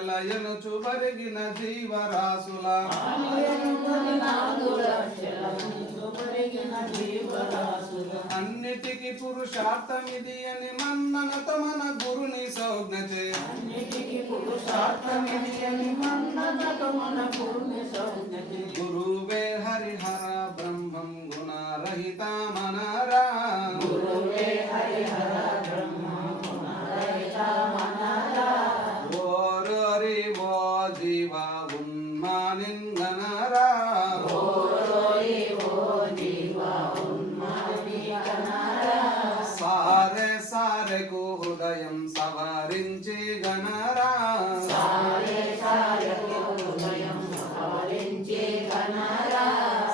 లక్షలయనుచు బరిగిన జీవరాశుల అన్నిటికి పురుషార్థమిది అని మన్ననత మన గురుని సౌజ్ఞచే గురువే హరిహర బ్రహ్మం గుణరహిత మనరా ఓరోరి ఓ జీవ ఉన్మానిన్ గణరా సారే సారెకు హృదయం సవరించి గణరా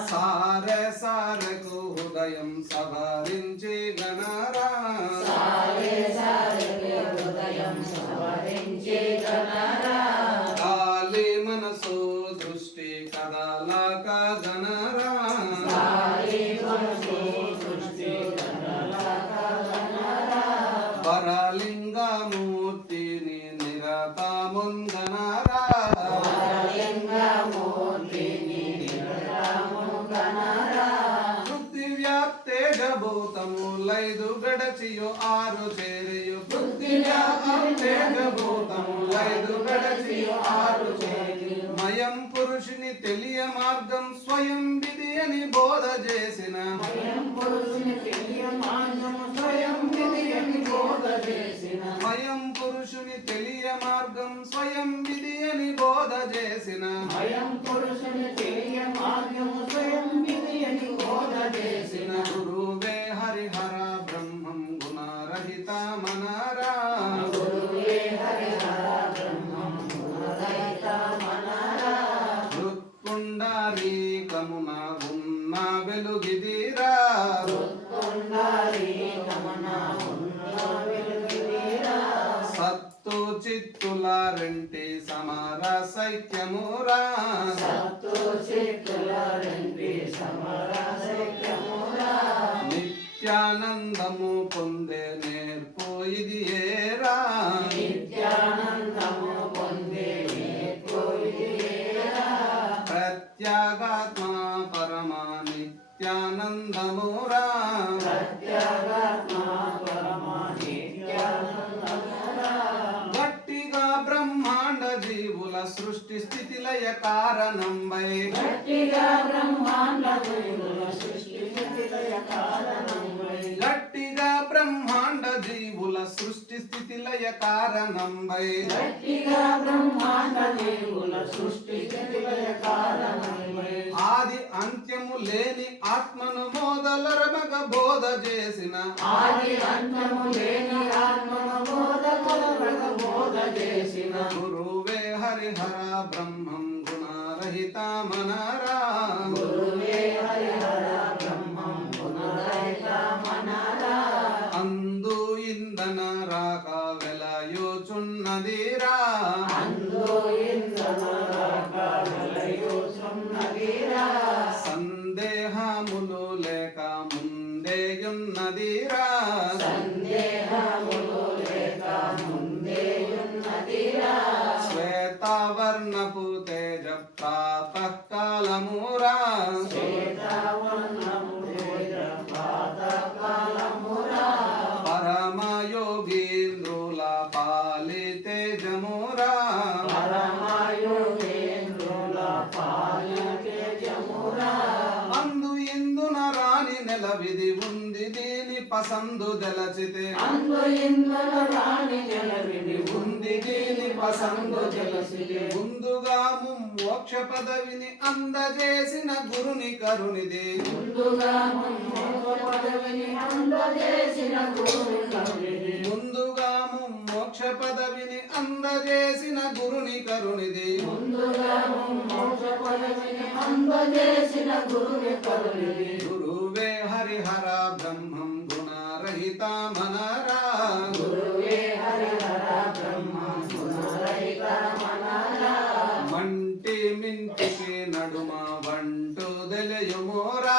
సారే సారెకు హృదయం సవరించి గణరా కాలి మనసు దృష్టి కదలక గణరా వరలింగమూర్తిని నిరతముంగనరా భూతములైదు గడచియు ఆరు చేరియు భూతములైదు గడచియు ఆరు చేరియు మయం పురుషుని తెలియ మార్గం స్వయం విధి అని బోధ చేసిన మయం పురుషుని తెలియ మార్గం స్వయం విధి అని బోధ చేసిన గురువే హరిహర బ్రహ్మం గుణరహిత మనరా హృత్పుండరీకమున ఉన్న వెలుగిదిరా సత్తు చిత్తుల రెంటి సమర సైక్యమురా నిత్యానందము పొందే నేర్పు ఇది ఏరా ప్రత్యాగాత్మ పరమా నిత్యానందమురా గట్టిగా బ్రహ్మాండ జీవుల సృష్టి స్థితి లయ కారణంబై గట్టిగా బ్రహ్మాండ జీవుల సృష్టి స్థితి లయ కారణంబై ఆది అంత్యము లేని ఆత్మను మోదలరమగ బోధ చేసిన గురువే హరిహర బ్రహ్మం గుణరహిత మనరా అందు ఇంధన రాక వెలయుచున్నదిరా సందేహములు లేక ముందేయున్నదిరా శ్వేతావర్ణపు తేజ ప్రాతః కాలమురా పరమయోగీంద్రుల పాలి తేజమురా అందు ఇందున రాని నెలవిది ఉంది దీని పసందు జలచితే ముందుగా మోక్ష పదవిని అందజేసిన గురుని కరునిది ముందుగా మోక్ష పదవిని అందజేసిన గురుని కరునిది గురువే హరిహర బ్రహ్మం గుణరహిత మనరా మంటి మింటికి నడుమ వంటు తెలియమోరా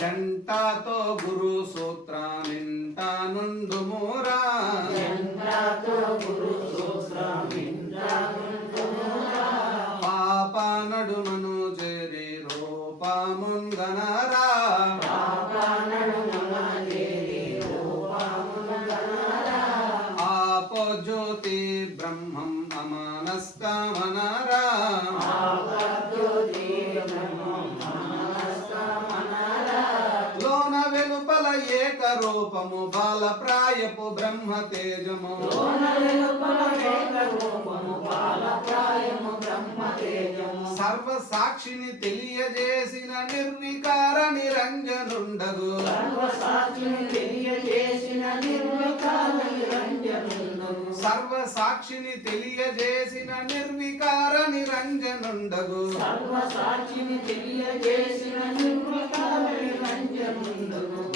జంటతో గురు సూత్ర నింట నుండు రూపము బాలప్రాయపు బ్రహ్మ తేజము సర్వ సాక్షిని తెలియజేసిన నిర్వికార నిరంజనుండగు సర్వ సాక్షిని తెలియజేసిన నిర్వికార నిరంజనుండగు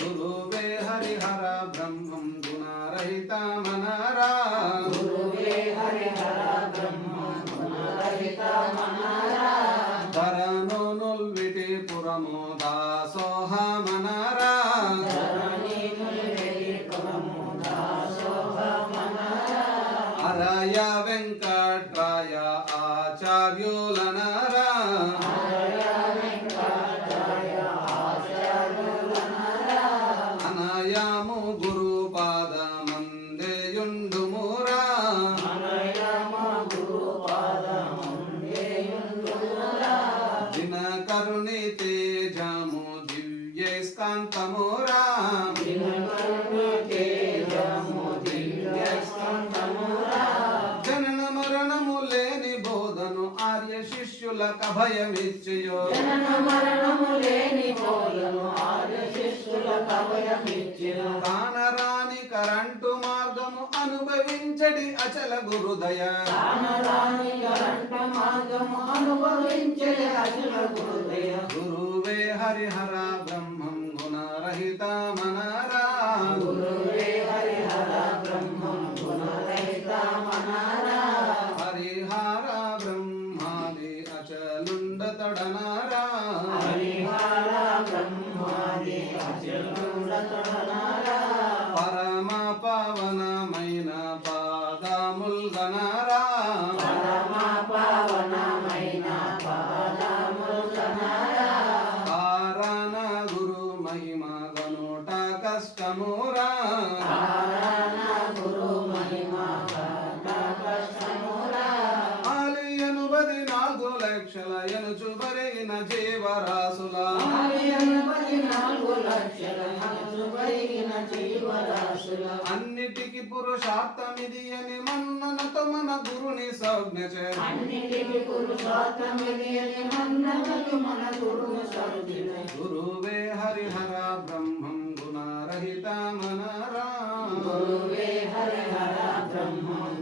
గురువే హరిహర బ్రహ్మం గుణరహిత మనరా ధరను నుల్విటి పురము దాసోహ మనరా అరయ వెంకట్రాయ ఆచార్యులనరా అనయాము గురుపాద మందేయుండుమురా దినకరుణి తేజము దివ్యస్కాంతమురా జనన మరణము లేని బోధను ఆర్య శిష్యులకు అభయమిచ్చయో కానరాని కరెంటు మార్గము అనుభవించడి అచల గురుదయ గురువే హరిహర బ్రహ్మం గుణరహిత మనరా హరిహర బ్రహ్మాది అచలుండతడనారా పరమ పవనమైన పాదముల్ గనరా కారణ గురు మహిమ గనుట కష్టమురా ఆలియను 14 లక్షల ఎనుచు బరిగిన జీవరాశుల అన్నిటికి పురుషార్థమిది అని మన్ననతో మన గురుని సంజ్ఞచే గురువే హరిహర బ్రహ్మం గుణరహిత మనరా గురువే హరిహర బ్రహ్మం